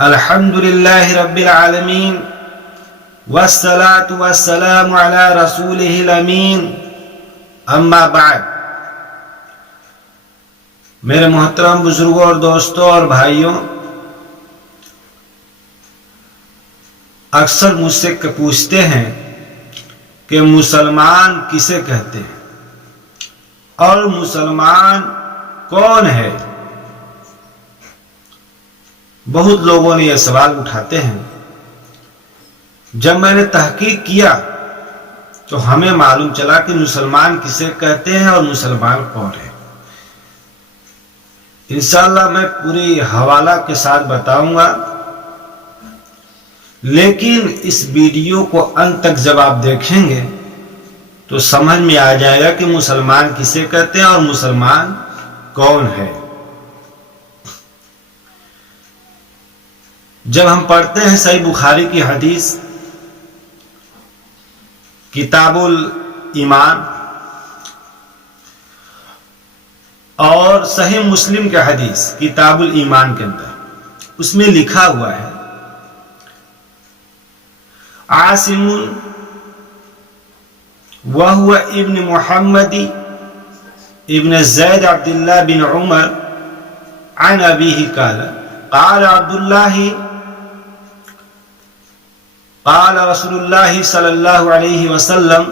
الحمدللہ رب العالمین والصلاة والسلام علی رسولہ الامین اما بعد۔ میرے محترم بزرگوں اور دوستوں اور بھائیوں، اکثر مجھ سے پوچھتے ہیں کہ مسلمان کسے کہتے ہیں اور مسلمان کون ہے؟ بہت لوگوں نے یہ سوال اٹھاتے ہیں۔ جب میں نے تحقیق کیا تو ہمیں معلوم چلا کہ مسلمان کسے کہتے ہیں اور مسلمان کون ہے۔ انشاءاللہ میں پوری حوالہ کے ساتھ بتاؤں گا، لیکن اس ویڈیو کو انت تک جب آپ دیکھیں گے تو سمجھ میں آ جائے گا کہ مسلمان کسے کہتے ہیں اور مسلمان کون ہے۔ جب ہم پڑھتے ہیں صحیح بخاری کی حدیث کتاب الایمان اور صحیح مسلم کے حدیث کتاب الایمان کے اندر اس میں لکھا ہوا ہے عاصم وهو ابن محمد ابن زید عبداللہ بن عمر عن ابیہ قال قال عبداللہ قال رسول اللہ صلی اللہ علیہ وسلم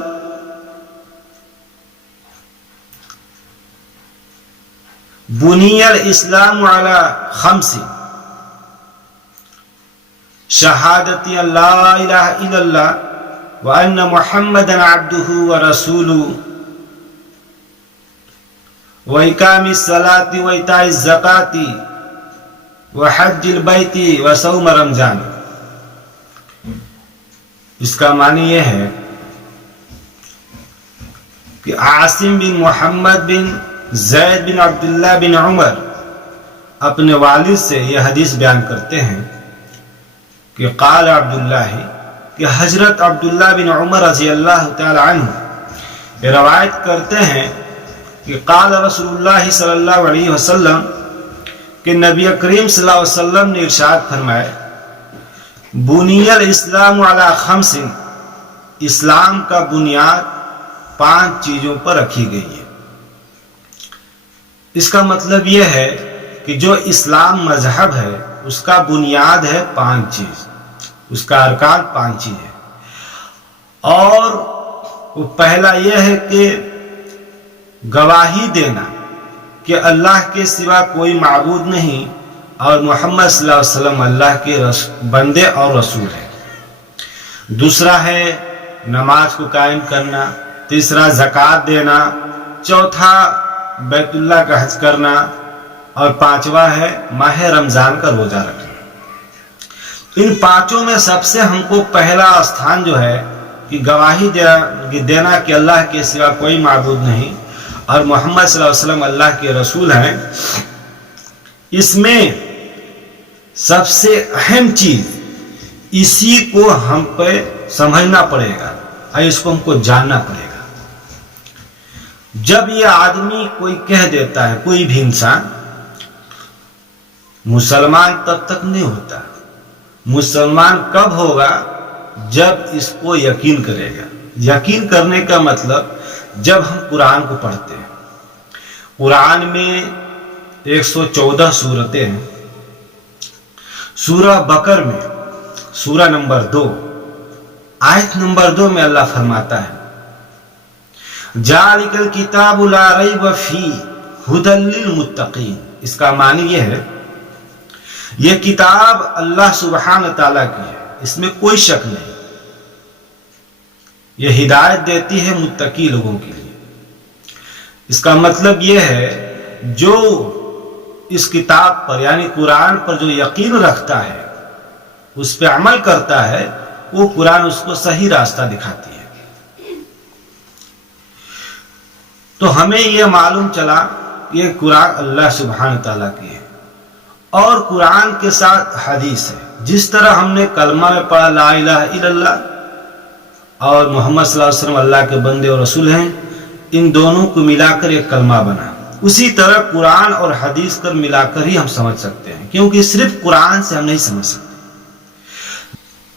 بنی الاسلام علی خمس شہادت ان لا الہ الا اللہ وان محمدا عبدہ ورسولہ واقام الصلاۃ وایتاء الزکاۃ وحج البیت وصوم رمضان۔ اس کا معنی یہ ہے کہ عاصم بن محمد بن زید بن عبداللہ بن عمر اپنے والد سے یہ حدیث بیان کرتے ہیں کہ قال عبداللہ، کہ حضرت عبداللہ بن عمر رضی اللہ تعالی عنہ یہ روایت کرتے ہیں کہ قال رسول اللہ صلی اللہ علیہ وسلم، کہ نبی کریم صلی اللہ علیہ وسلم نے ارشاد فرمایا بنی الاسلام علی خمس، اسلام کا بنیاد 5 چیزوں پر رکھی گئی ہے۔ اس کا مطلب یہ ہے کہ جو اسلام مذہب ہے اس کا بنیاد ہے 5 چیز، اس کا ارکان 5 چیز ہے، اور وہ پہلا یہ ہے کہ گواہی دینا کہ اللہ کے سوا کوئی معبود نہیں اور محمد صلی اللہ علیہ وسلم اللہ کے بندے اور رسول ہیں۔ دوسرا ہے نماز کو قائم کرنا، تیسرا زکوٰۃ دینا، چوتھا بیت اللہ کا حج کرنا، اور 5واں ہے ماہ رمضان کا روزہ رکھنا۔ ان 5 میں سب سے ہم کو پہلا استھان جو ہے کہ گواہی دینا کہ اللہ کے سوا کوئی معبود نہیں اور محمد صلی اللہ علیہ وسلم اللہ کے رسول ہیں، اس میں سب سے اہم چیز اسی کو ہم پہ سمجھنا پڑے گا اور اس کو ہم کو جاننا پڑے گا۔ جب یہ آدمی کوئی کہہ دیتا ہے، کوئی بھی انسان، مسلمان تب تک نہیں ہوتا۔ مسلمان کب ہوگا؟ جب اس کو یقین کرے گا۔ یقین کرنے کا مطلب جب ہم قرآن کو پڑھتے ہیں، قرآن میں 114 سورتیں ہیں۔ سورہ بقرہ میں سورہ نمبر 2 آیت نمبر 2 میں اللہ فرماتا ہے ذالک الکتاب لا ریب فیہ ھدی للمتقین۔ اس کا معنی یہ ہے یہ کتاب اللہ سبحانہ تعالیٰ کی ہے، اس میں کوئی شک نہیں، یہ ہدایت دیتی ہے متقی لوگوں کے لیے۔ اس کا مطلب یہ ہے جو اس کتاب پر یعنی قرآن پر جو یقین رکھتا ہے، اس پہ عمل کرتا ہے، وہ قرآن اس کو صحیح راستہ دکھاتی ہے۔ تو ہمیں یہ معلوم چلا کہ یہ قرآن اللہ سبحانہ تعالیٰ کی ہے اور قرآن کے ساتھ حدیث ہے۔ جس طرح ہم نے کلمہ میں پڑھا لا الہ الا اللہ اور محمد صلی اللہ علیہ وسلم اللہ کے بندے اور رسول ہیں، ان دونوں کو ملا کر ایک کلمہ بنا، اسی طرح قرآن اور حدیث کر ملا کر ہی ہم سمجھ سکتے ہیں، کیونکہ صرف قرآن سے ہم نہیں سمجھ سکتے۔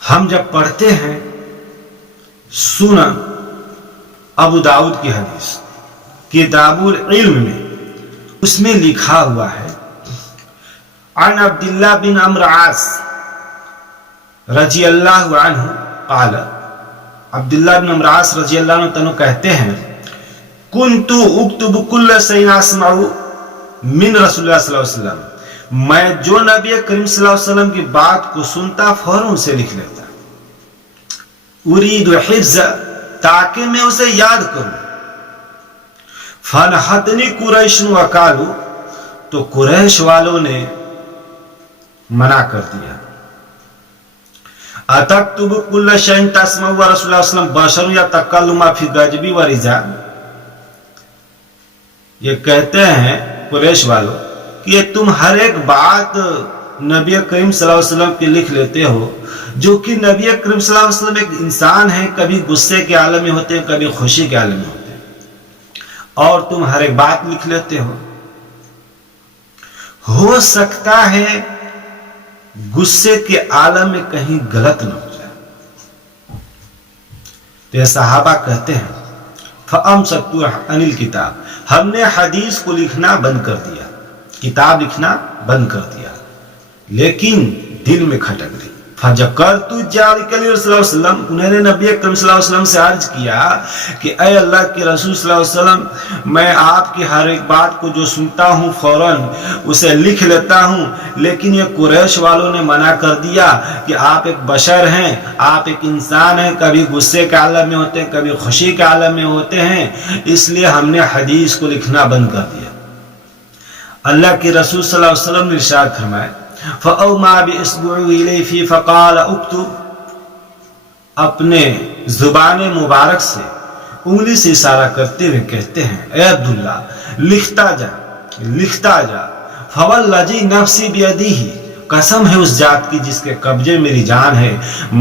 ہم جب پڑھتے ہیں سنن ابو داؤد کی حدیث کتاب العلم میں، اس میں لکھا ہوا ہے عن عبداللہ بن عمرو عاص رضی اللہ عنہ قال، عبداللہ بن عمرو عاص رضی اللہ عنہ تنو کہتے ہیں کنت اکتب کل شیء اسمع من رسول اللہ صلی اللہ علیہ وسلم، میں جو نبی کریم صلی اللہ علیہ وسلم کی بات کو سنتا فوراً اسے لکھ لیتا، اريد حفظ تاکہ میں اسے یاد کروں۔ فنحتنی قریش وقالوا، تو قریش والوں نے منع کر دیا، اتکتب کل شیء تسمع رسول اللہ صلی اللہ علیہ وسلم بشر یتکلم فی غضب و رضا، یہ کہتے ہیں قریش والوں کہ تم ہر ایک بات نبی کریم صلی اللہ علیہ وسلم کی لکھ لیتے ہو، جو کہ نبی کریم صلی اللہ علیہ وسلم ایک انسان ہے، کبھی غصے کے عالم میں ہوتے ہیں، کبھی خوشی کے عالم میں ہوتے ہیں، اور تم ہر ایک بات لکھ لیتے ہو سکتا ہے غصے کے عالم میں کہیں غلط نہ ہو جائے۔ تو یہ صحابہ کہتے ہیں فَأَمْسَكْتُ عَنِ الْكِتَابِ، ہم نے حدیث کو لکھنا بند کر دیا، کتاب لکھنا بند کر دیا، لیکن دل میں کھٹک گئی۔ فَذَكَرْتُ ذَلِكَ لِرَسُولِ اللَّهِ صلی اللہ علیہ وسلم، انہوں نے نبی اکرم صلی اللہ علیہ وسلم سے عرض کیا کہ اے اللہ کے رسول صلی اللہ علیہ وسلم، میں آپ کی ہر ایک بات کو جو سنتا ہوں فوراً اسے لکھ لیتا ہوں، لیکن یہ قریش والوں نے منع کر دیا کہ آپ ایک بشر ہیں، آپ ایک انسان ہیں، کبھی غصے کے عالم میں ہوتے ہیں، کبھی خوشی کے عالم میں ہوتے ہیں، اس لیے ہم نے حدیث کو لکھنا بند کر دیا۔ اللہ کے رسول صلی اللہ علیہ وسلم نے ارشاد فرمایا فَأَوْمَا بِإِصْبُعِهِ إِلَيْهِ فِي فَقَالَ اُكْتُبْ، اپنے زبان مبارک سے انگلی سے اشارہ کرتے ہوئے کہتے ہیں اے عبداللہ لکھتا جا، لکھتا جا۔ فَوَالَّذِي نَفْسِي بِيَدِهِ، قسم ہے اس ذات کی جس کے قبضے میری جان ہے،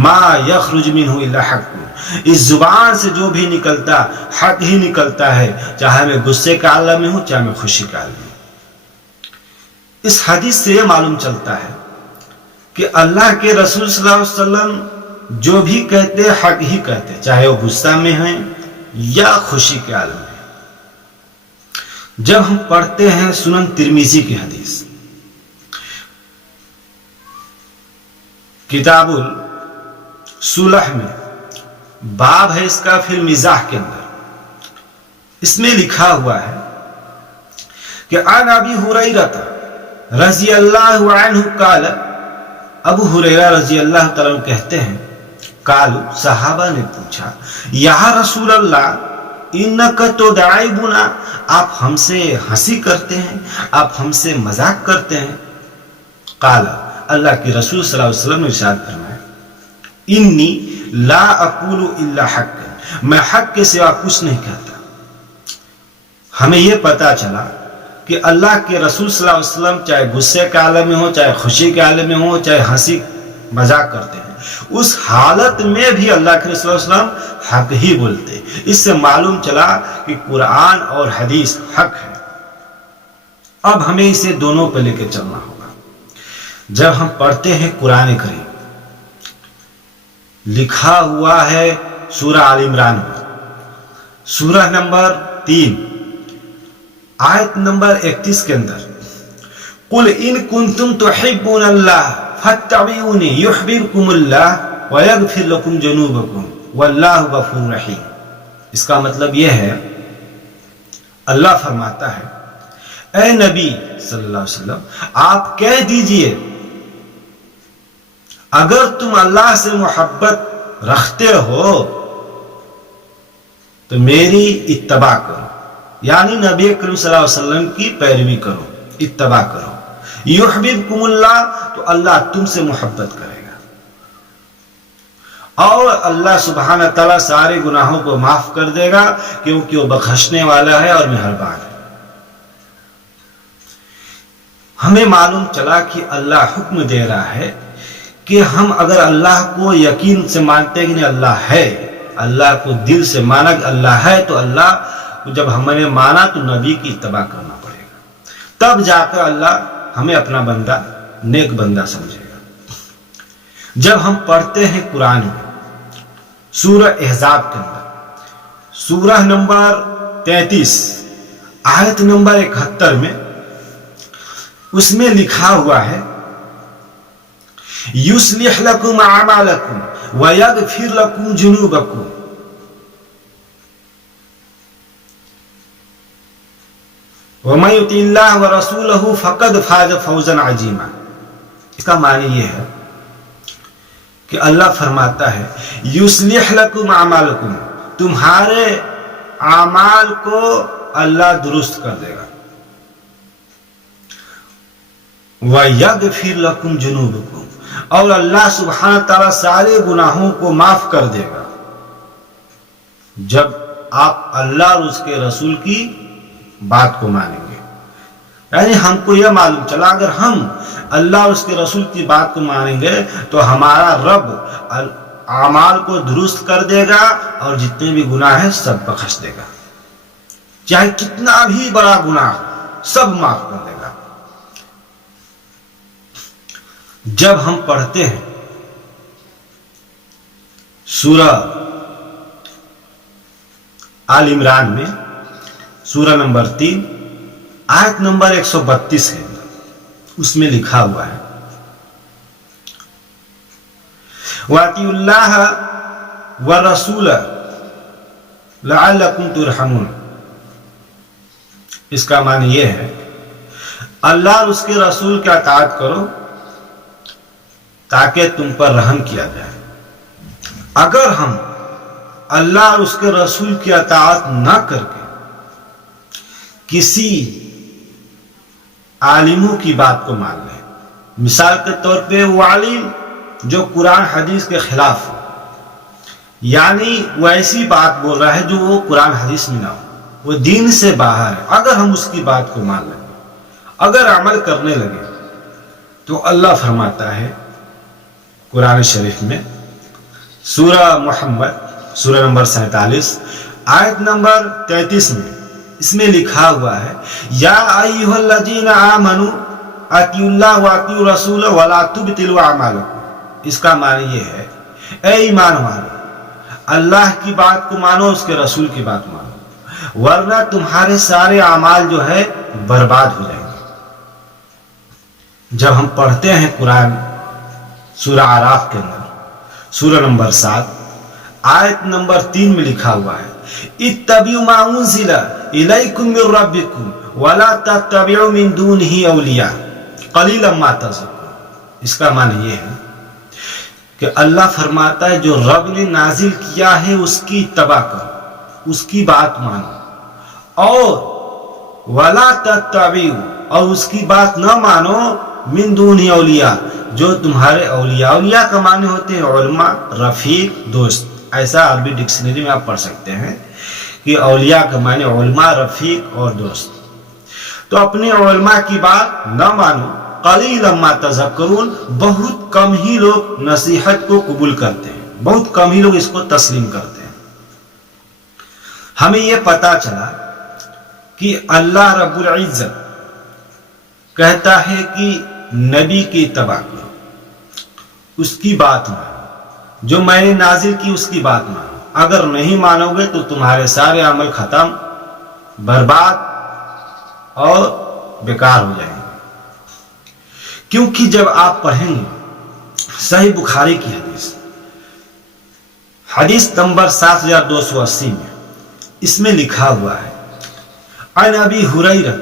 مَا يَخْرُجْ مِنْهُ إِلَّا حَقٌّ، اس زبان سے جو بھی نکلتا حق ہی نکلتا ہے، چاہے میں غصے کے عالم میں ہوں چاہے میں خوشی کے عالم میں ہوں۔ اس حدیث سے یہ معلوم چلتا ہے کہ اللہ کے رسول صلی اللہ علیہ وسلم جو بھی کہتے حق ہی کہتے، چاہے وہ غصہ میں ہیں یا خوشی کے عالم میں۔ جب ہم پڑھتے ہیں سنن ترمذی کی حدیث کتاب الصلح میں، باب ہے اس کا فی المزاح کے اندر، اس میں لکھا ہوا ہے کہ عن ابی ہریرہ رضی اللہ عنہ قال، ابو ہریرہ رضی اللہ تعالیٰ عنہ کہتے ہیں قالوا، صحابہ نے پوچھا یا رسول اللہ انک تدعبنا، آپ ہم سے ہنسی کرتے ہیں، آپ ہم سے مذاق کرتے ہیں؟ قال، اللہ کے رسول صلی اللہ علیہ وسلم نے ارشاد فرمایا انی لا اقول الا حق، میں حق کے سوا کچھ نہیں کہتا۔ ہمیں یہ پتا چلا کہ اللہ کے رسول صلی اللہ علیہ وسلم چاہے غصے کے عالم میں ہو، چاہے خوشی کے عالم میں ہو، چاہے ہنسی مذاق کرتے ہیں، اس حالت میں بھی اللہ کے رسول صلی اللہ علیہ وسلم حق ہی بولتے۔ اس سے معلوم چلا کہ قرآن اور حدیث حق ہے۔ اب ہمیں اسے دونوں پہ لے کے چلنا ہوگا۔ جب ہم پڑھتے ہیں قرآن کریم، لکھا ہوا ہے سورہ آل عمران میں، سورہ نمبر 3 آیت نمبر 31 کے اندر، قُلْ إِن كُنْتُمْ تُحِبُّونَ اللَّهَ فَاتَّبِعُونِي يُحْبِبْكُمُ اللَّهُ وَيَغْفِرْ لَكُمْ ذُنُوبَكُمْ وَاللَّهُ غَفُورٌ رَحِيمٌ۔ اس کا مطلب یہ ہے، اللہ فرماتا ہے اے نبی صلی اللہ علیہ وسلم، آپ کہہ دیجئے اگر تم اللہ سے محبت رکھتے ہو تو میری اتباع کرو، یعنی نبی کریم صلی اللہ علیہ وسلم کی پیروی کرو، اتباع کرو۔ یحببکم اللہ، تو اللہ تم سے محبت کرے گا، اور اللہ سبحانہ تعالیٰ سارے گناہوں کو معاف کر دے گا، کیونکہ وہ بخشنے والا ہے اور مہربان ہے۔ ہمیں معلوم چلا کہ اللہ حکم دے رہا ہے کہ ہم اگر اللہ کو یقین سے مانتے کہ نہیں اللہ ہے، اللہ کو دل سے مانا کہ اللہ ہے، تو اللہ کو جب ہم نے مانا تو نبی کی اتباع کرنا پڑے تب جا کر اللہ ہمیں اپنا بندہ نیک بندہ سمجھے گا۔ جب ہم پڑھتے ہیں قرآن میں سورہ احزاب کے اندر سورہ نمبر 33 آیت نمبر 71 میں اس میں لکھا ہوا ہے یصلح لکم اعمالکم ویغفر لکم ذنوبکم وَمَن يُطِعِ اللَّهَ وَرَسُولَهُ فَقَدْ فَازَ فَوْزًا عَظِيمًا۔ اس کا معنی یہ ہے کہ اللہ فرماتا ہے یصلح لکم اعمالکم، تمہارے اعمال کو اللہ درست کر دے گا، وَيَغْفِرْ لَكُمْ ذُنُوبَكُمْ، اور اللہ سبحانہ تعالیٰ سارے گناہوں کو معاف کر دے گا جب آپ اللہ اور اس کے رسول کی بات کو مانیں گے۔ یعنی ہم کو یہ معلوم چلا اگر ہم اللہ اور اس کے رسول کی بات کو مانیں گے تو ہمارا رب اعمال کو درست کر دے گا اور جتنے بھی گناہ ہیں سب بخش دے گا، چاہے کتنا بھی بڑا گناہ سب معاف کر دے گا۔ جب ہم پڑھتے ہیں سورہ آل عمران میں سورہ نمبر 3 آیت نمبر 132 ہے، اس میں لکھا ہوا ہے وَأَطِیعُوا اللَّهَ وَالرَّسُولَ لَعَلَّکُمْ تُرْحَمُونَ۔ اس کا معنی یہ ہے اللہ اور اس کے رسول کی اطاعت کرو تاکہ تم پر رحم کیا جائے۔ اگر ہم اللہ اور اس کے رسول کی اطاعت نہ کر کے کسی عالموں کی بات کو مان لیں، مثال کے طور پہ وہ عالم جو قرآن حدیث کے خلاف ہو، یعنی وہ ایسی بات بول رہا ہے جو وہ قرآن حدیث میں نہ ہو، وہ دین سے باہر ہے، اگر ہم اس کی بات کو مان لیں، اگر عمل کرنے لگے تو اللہ فرماتا ہے قرآن شریف میں سورہ محمد سورہ نمبر 47 آیت نمبر 33 میں اس میں لکھا ہوا ہے یا ایھا الذین آمنوا اطیعوا اللہ واطیعوا الرسول ولا تبطلوا اعمالکم۔ اس کا معنی یہ ہے اے ایمان والو، اللہ کی بات کو مانو، اس کے رسول کی بات مانو، ورنہ تمہارے سارے اعمال جو ہے برباد ہو جائیں گے۔ جب ہم پڑھتے ہیں قرآن سورہ اعراف کے اندر سورہ نمبر 7 آیت نمبر 3 میں لکھا ہوا ہے اتبعوا ما انزل الیکم من ربکم ولا تتبعوا من دونہ اولیاء قلیلا ما تذکرون۔ اس کا معنی یہ ہے کہ اللہ فرماتا ہے جو رب نے نازل کیا ہے اس کی اتباع کرو، اس کی بات مانو، اور ولا تتبعوا، اور اس کی بات نہ مانو، من دونہ اولیاء، جو تمہارے اولیاء۔ اولیاء کا معنی ہوتے ہیں علماء، رفیق، دوست۔ ایسا عربی ڈکشنری میں آپ پڑھ سکتے ہیں کہ اولیاء کا معنی علماء، رفیق اور دوست۔ تو اپنے علماء کی بات نہ مانو، قلیلا ما تذکرون، بہت کم ہی لوگ نصیحت کو قبول کرتے ہیں، بہت کم ہی لوگ اس کو تسلیم کرتے ہیں۔ ہمیں یہ پتا چلا کہ اللہ رب العزت کہتا ہے کہ نبی کی اتباع کرو، اس کی بات مانو، جو میں نے نازل کی اس کی بات مانو۔ اگر نہیں مانو گے تو تمہارے سارے عمل ختم، برباد اور بیکار ہو جائیں گے۔ کیونکہ جب آپ پڑھیں گے صحیح بخاری کی حدیث نمبر 7280 میں اس میں لکھا ہوا ہے عن ابی ہریرہ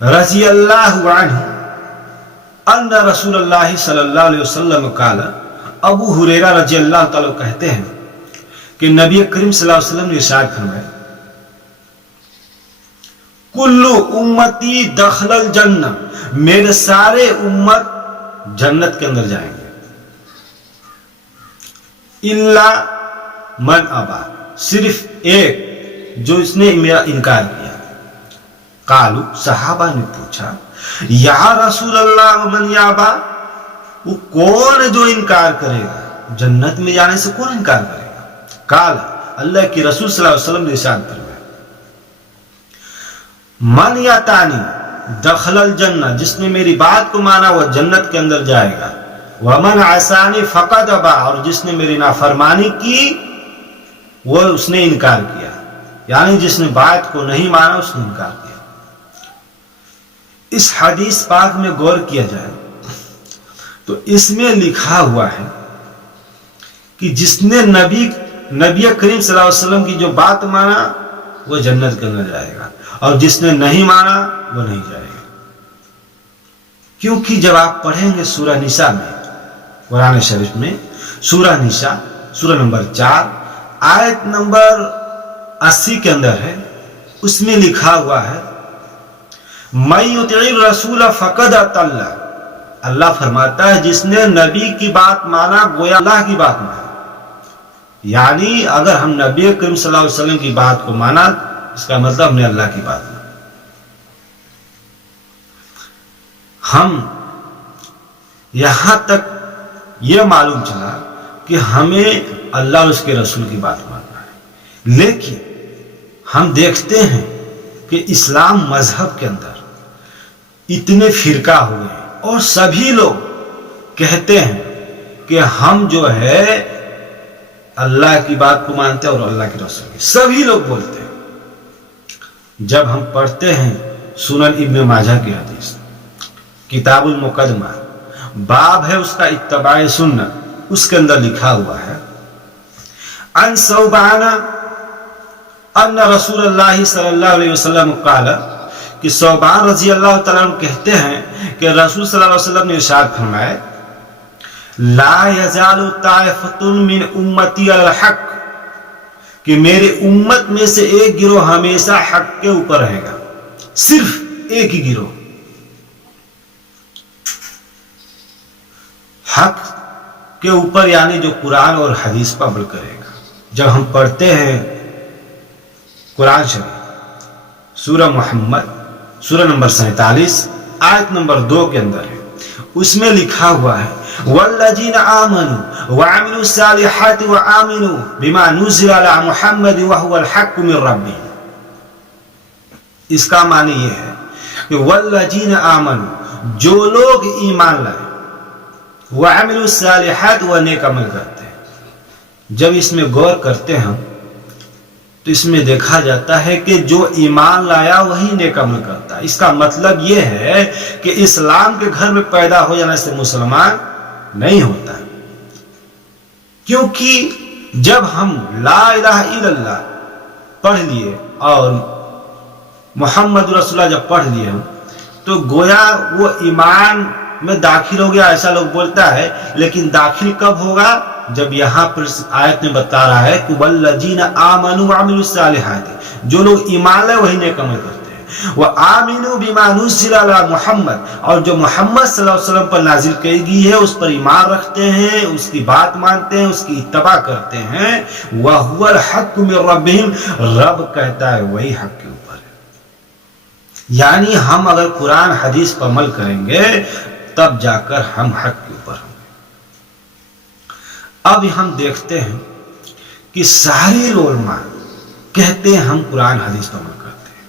رضی اللہ عنہ ان رسول اللہ صلی اللہ علیہ وسلم قال، ابو ہریرہ رضی اللہ تعالیٰ کہتے ہیں کہ نبی کریم صلی اللہ علیہ وسلم نے ارشاد فرمایا کل امتی دخل الجنہ، میرے سارے امت جنت کے اندر جائیں گے، الا من ابا، صرف ایک جو اس نے میرا انکار کیا۔ قالوا، صحابہ نے پوچھا یا رسول اللہ من یابا، وہ کون جو انکار کرے گا، جنت میں جانے سے کون انکار کرے گا؟ قال، اللہ کی رسول صلی اللہ علیہ وسلم نے ارشاد فرمایا من یاتانی، دخل الجنہ، جس نے میری بات کو مانا وہ جنت کے اندر جائے گا، ومن عصانی فقد ابا، اور جس نے میری نافرمانی کی وہ اس نے انکار کیا، یعنی جس نے بات کو نہیں مانا اس نے انکار کیا۔ اس حدیث پاک میں غور کیا جائے تو اس میں لکھا ہوا ہے کہ جس نے نبی کریم صلی اللہ علیہ وسلم کی جو بات مانا وہ جنت کے اندر جائے گا، اور جس نے نہیں مانا وہ نہیں جائے گا۔ کیونکہ جب آپ پڑھیں گے سورہ نساء میں، قرآن شریف میں سورہ نساء سورہ نمبر 4 آیت نمبر 80 کے اندر ہے، اس میں لکھا ہوا ہے مَن یُطِعِ الرَّسُولَ فَقَدْ اطاع اللَّهَ، اللہ فرماتا ہے جس نے نبی کی بات مانا گویا اللہ کی بات مانا، یعنی اگر ہم نبی کریم صلی اللہ علیہ وسلم کی بات کو مانا اس کا مطلب ہم نے اللہ کی بات مانا۔ ہم یہاں تک یہ معلوم چلا کہ ہمیں اللہ اور اس کے رسول کی بات ماننا ہے، لیکن ہم دیکھتے ہیں کہ اسلام مذہب کے اندر اتنے فرقہ ہوئے ہیں اور سبھی لوگ کہتے ہیں کہ ہم جو ہے اللہ کی بات کو مانتے ہیں اور اللہ کے رسول کی، سبھی لوگ بولتے ہیں۔ جب ہم پڑھتے ہیں سنن ابن ماجہ کی حدیث کتاب المقدمہ باب ہے اس کا اتباع سنت، اس کے اندر لکھا ہوا ہے ان ثوبان ان رسول اللہ صلی اللہ علیہ وسلم قال، کہ ثوبان رضی اللہ تعالیٰ عنہ کہتے ہیں کہ رسول صلی اللہ علیہ وسلم نے ارشاد فرمائے لا یزال طائفۃ من امتی الحق، کہ میرے امت میں سے ایک گروہ ہمیشہ حق کے اوپر رہے گا، صرف ایک ہی گروہ حق کے اوپر، یعنی جو قرآن اور حدیث پر عمل کرے گا۔ جب ہم پڑھتے ہیں قرآن شریف سورہ محمد سورہ نمبر 47 آیت نمبر 2 کے اندر ہے، اس میں لکھا ہوا ہے والذین آمنوا وعملوا الصالحات وآمنوا بما نزل علی محمد وهو الحق من ربهم۔ اس کا معنی یہ ہے کہ والذین آمنوا، جو لوگ ایمان لائے، وعملوا الصالحات، وہ نیک عمل کرتے ہیں۔ جب اس میں غور کرتے ہیں تو اس میں دیکھا جاتا ہے کہ جو ایمان لایا وہی نیک عمل کرتا ہے۔ اس کا مطلب یہ ہے کہ اسلام کے گھر میں پیدا ہو جانے سے مسلمان نہیں ہوتا، کیونکہ جب ہم لا الہ الا اللہ پڑھ لیے اور محمد رسول اللہ جب پڑھ لیے تو گویا وہ ایمان میں داخل ہو گیا، ایسا لوگ بولتا ہے، لیکن داخل کب ہوگا؟ جب یہاں پر آیت میں بتا رہا ہے کہ والذین آمنوا وعملوا الصالحات، جو لوگ ایمان لائے وہی نیک عمل کرتے ہیں، وآمنوا بما نزل علی محمد، اور جو محمد صلی اللہ علیہ وسلم پر نازل کی گئی ہے اس پر ایمان رکھتے ہیں، اس کی بات مانتے ہیں، اس کی اتباع کرتے ہیں، وَهُوَ الْحَقُّ مِن رَبِّهِمْ، رب کہتا ہے وہی حق کے اوپر ہے۔ یعنی ہم اگر قرآن حدیث پر عمل کریں گے تب جا کر ہم حق کے اوپر ہوں گے۔ اب ہم دیکھتے ہیں کہ سارے علماء کہتے ہیں ہم قرآن حدیث پر عمل کرتے ہیں۔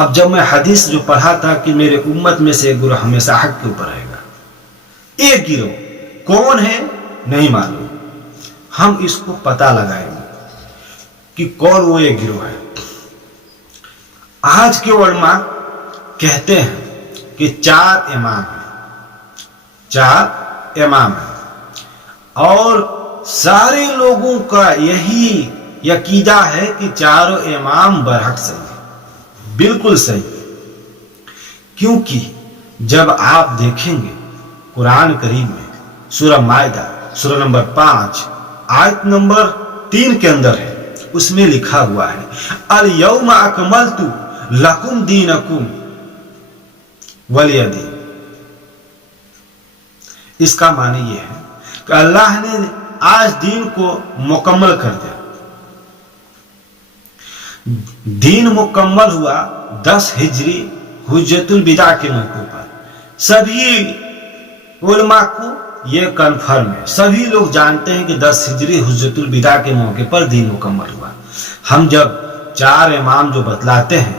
اب جب میں حدیث جو پڑھا تھا کہ میرے امت میں سے ایک گروہ ہمیشہ حق کے اوپر رہے گا، ایک گروہ کون ہے نہیں معلوم، ہم اس کو پتہ لگائیں گے کہ کون وہ ایک گروہ ہے۔ آج کے علماء کہتے ہیں کہ 4 امام ہیں، 4 امام ہیں، اور سارے لوگوں کا یہی عقیدہ ہے کہ چاروں امام برحق صحیح ہیں، بالکل صحیح۔ کیونکہ جب آپ دیکھیں گے قرآن کریم میں سورہ مائدہ سورہ نمبر 5 آیت نمبر 3 کے اندر ہے، اس میں لکھا ہوا ہے الیوم اکملت لکم دینکم ولی دین۔ اس کا معنی یہ ہے کہ اللہ نے آج دین کو مکمل کر دیا۔ دین مکمل ہوا 10 ہجری حجت الوداع کے موقع پر۔ سبھی علماء کو یہ کنفرم ہے، سبھی لوگ جانتے ہیں کہ 10 ہجری حجت الوداع کے موقع پر دین مکمل ہوا۔ ہم جب 4 امام جو بتلاتے ہیں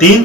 3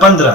15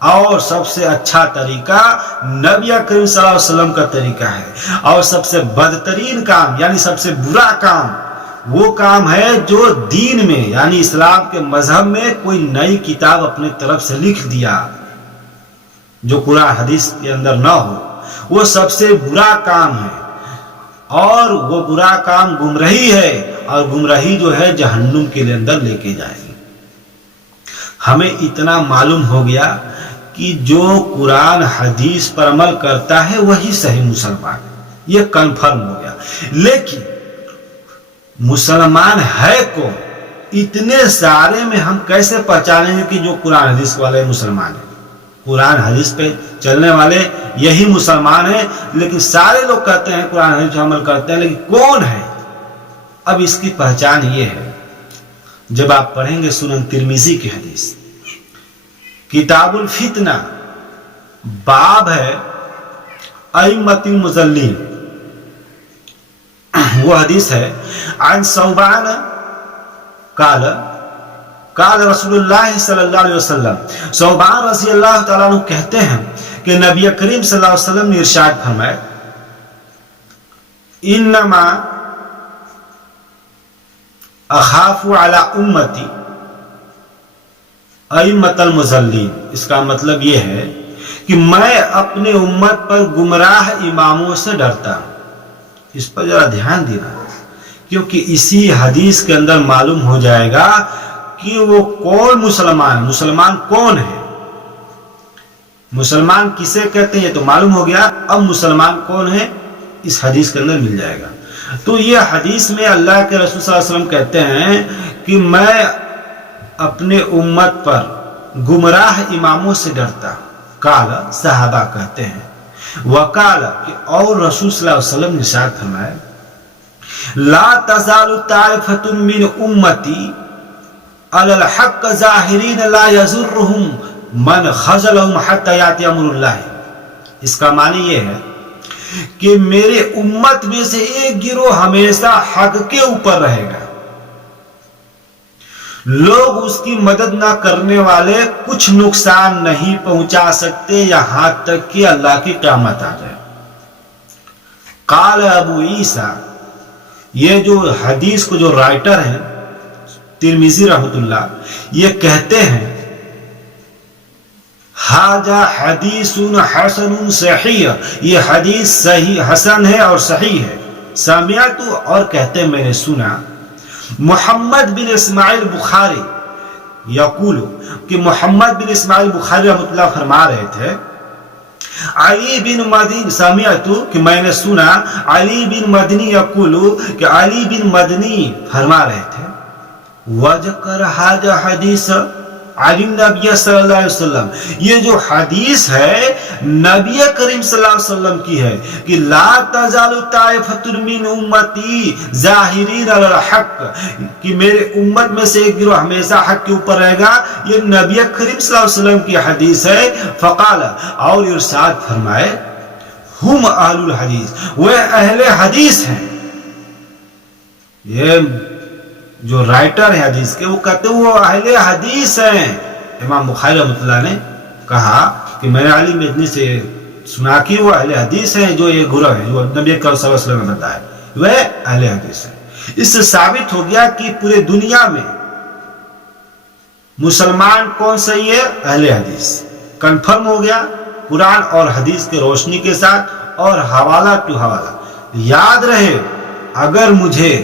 اور سب سے اچھا طریقہ نبی کریم صلی اللہ علیہ وسلم کا طریقہ ہے، اور سب سے بدترین کام یعنی سب سے برا کام وہ کام ہے جو دین میں یعنی اسلام کے مذہب میں کوئی نئی کتاب اپنے طرف سے لکھ دیا جو قرآن حدیث کے اندر نہ ہو، وہ سب سے برا کام ہے، اور وہ برا کام گمراہی ہے، اور گمراہی جو ہے جہنم کے اندر لے کے جائے گی۔ ہمیں اتنا معلوم ہو گیا کہ جو قرآن حدیث پر عمل کرتا ہے وہی صحیح مسلمان ہے، یہ کنفرم ہو گیا۔ لیکن مسلمان ہے کون؟ اتنے سارے میں ہم کیسے پہچانیں گے کہ جو قرآن حدیث والے مسلمان ہیں؟ قرآن حدیث پہ چلنے والے یہی مسلمان ہیں، لیکن سارے لوگ کہتے ہیں قرآن حدیث پہ عمل کرتے ہیں، لیکن کون ہے؟ اب اس کی پہچان یہ ہے، جب آپ پڑھیں گے سنن ترمذی کی حدیث، کتاب الفتنہ، باب ہے ائمۃ المضلین، وہ حدیث ہے عن ثوبان قال رسول اللہ صلی اللہ علیہ وسلم، ثوبان رضی اللہ تعالیٰ عنہ کہتے ہیں کہ نبی کریم صلی اللہ علیہ وسلم نے ارشاد فرمایا، انما اخاف علی امتی ائمۃ المضلین، اس کا مطلب یہ ہے کہ میں اپنے امت پر گمراہ اماموں سے ڈرتا ہوں۔ اس پر ذرا دھیان دینا، کیونکہ اسی حدیث کے اندر معلوم ہو جائے گا کہ وہ کون مسلمان کون ہے، مسلمان کسے کہتے ہیں یہ تو معلوم ہو گیا، اب مسلمان کون ہے اس حدیث کے اندر مل جائے گا۔ تو یہ حدیث میں اللہ کے رسول صلی اللہ علیہ وسلم کہتے ہیں کہ میں اپنے امت پر گمراہ اماموں سے ڈرتا، قال صحابہ کہتے ہیں، وقال کہ اور رسول صلی اللہ علیہ وسلم نے ارشاد فرمایا، لا تزال طائفة من امتی علی الحق ظاہرین لا یضرهم من خذلهم حتی یاتی امر اللہ۔ اس کا معنی یہ ہے کہ میرے امت میں سے ایک گروہ ہمیشہ حق کے اوپر رہے گا، لوگ اس کی مدد نہ کرنے والے کچھ نقصان نہیں پہنچا سکتے یہاں تک کہ اللہ کی قیامت آ جائے۔ قال ابو عیسیٰ، یہ جو حدیث کو جو رائٹر ہیں ترمذی رحمۃ اللہ، یہ کہتے ہیں ھذا حدیث حسن صحیح، یہ حدیث صحیح حسن ہے اور صحیح ہے۔ سمعت، اور کہتے ہیں میں نے سنا، محمد بن اسماعیل بخاری یقول، کہ محمد بن اسماعیل بخاری رحمۃ اللہ فرما رہے تھے، علی بن مدنی، سمعت کہ میں نے سنا، علی بن مدنی یقول کہ علی بن مدنی فرما رہے تھے، وذکر ھذا حدیث علی نبی صلی اللہ علیہ وسلم، یہ جو حدیث ہے نبی کریم صلی اللہ علیہ وسلم کی ہے کہ لا تزال طائفۃ من امتی ظاہرین علی الحق، کہ میرے امت میں سے ایک گروہ ہمیشہ حق کے اوپر رہے گا، یہ نبی کریم صلی اللہ علیہ وسلم کی حدیث ہے۔ فقال، اور ارشاد فرمائے، ہم اہل الحدیث، وہ اہل حدیث ہیں۔ یہ جو رائٹر ہے حدیث کے، وہ کہتے ہیں وہ اہل حدیث ہیں۔ امام بخاری رحمۃ اللہ نے کہا کہ میں نے علی مدنی سے سنا کہ وہ اہل حدیث ہیں، جو یہ گروہ ہے جو نبی کریم صلی اللہ علیہ وسلم نے بتایا وہ اہل حدیث ہیں۔ اس سے ثابت ہو گیا کہ پورے دنیا میں مسلمان کون صحیح ہے؟ اہل حدیث۔ کنفرم ہو گیا قرآن اور حدیث کے روشنی کے ساتھ، اور حوالہ ٹو حوالہ۔ یاد رہے، اگر مجھے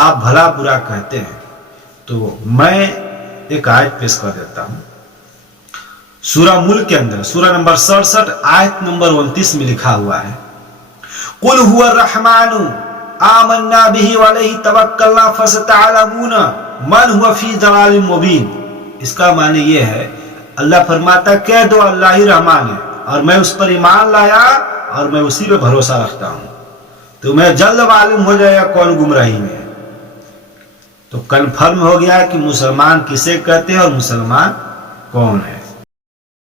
آپ بھلا برا کہتے ہیں تو میں ایک آیت پیش کر دیتا ہوں۔ سورہ ملک کے اندر سورہ نمبر 67 آیت نمبر 29 میں لکھا ہوا ہے، قل هو الرحمن آمنا به وعلیہ توکلنا فستعلمون من هو فی ضلال مبین۔ اس کا معنی یہ ہے، اللہ فرماتا کہہ دو اللہ ہی رحمان ہے، اور میں اس پر ایمان لایا اور میں اسی پہ بھروسہ رکھتا ہوں، تو میں جلد معلوم ہو جائے گا کون گمراہی میں ہے۔ تو کنفرم ہو گیا کہ مسلمان کسے کہتے ہیں اور مسلمان کون ہے۔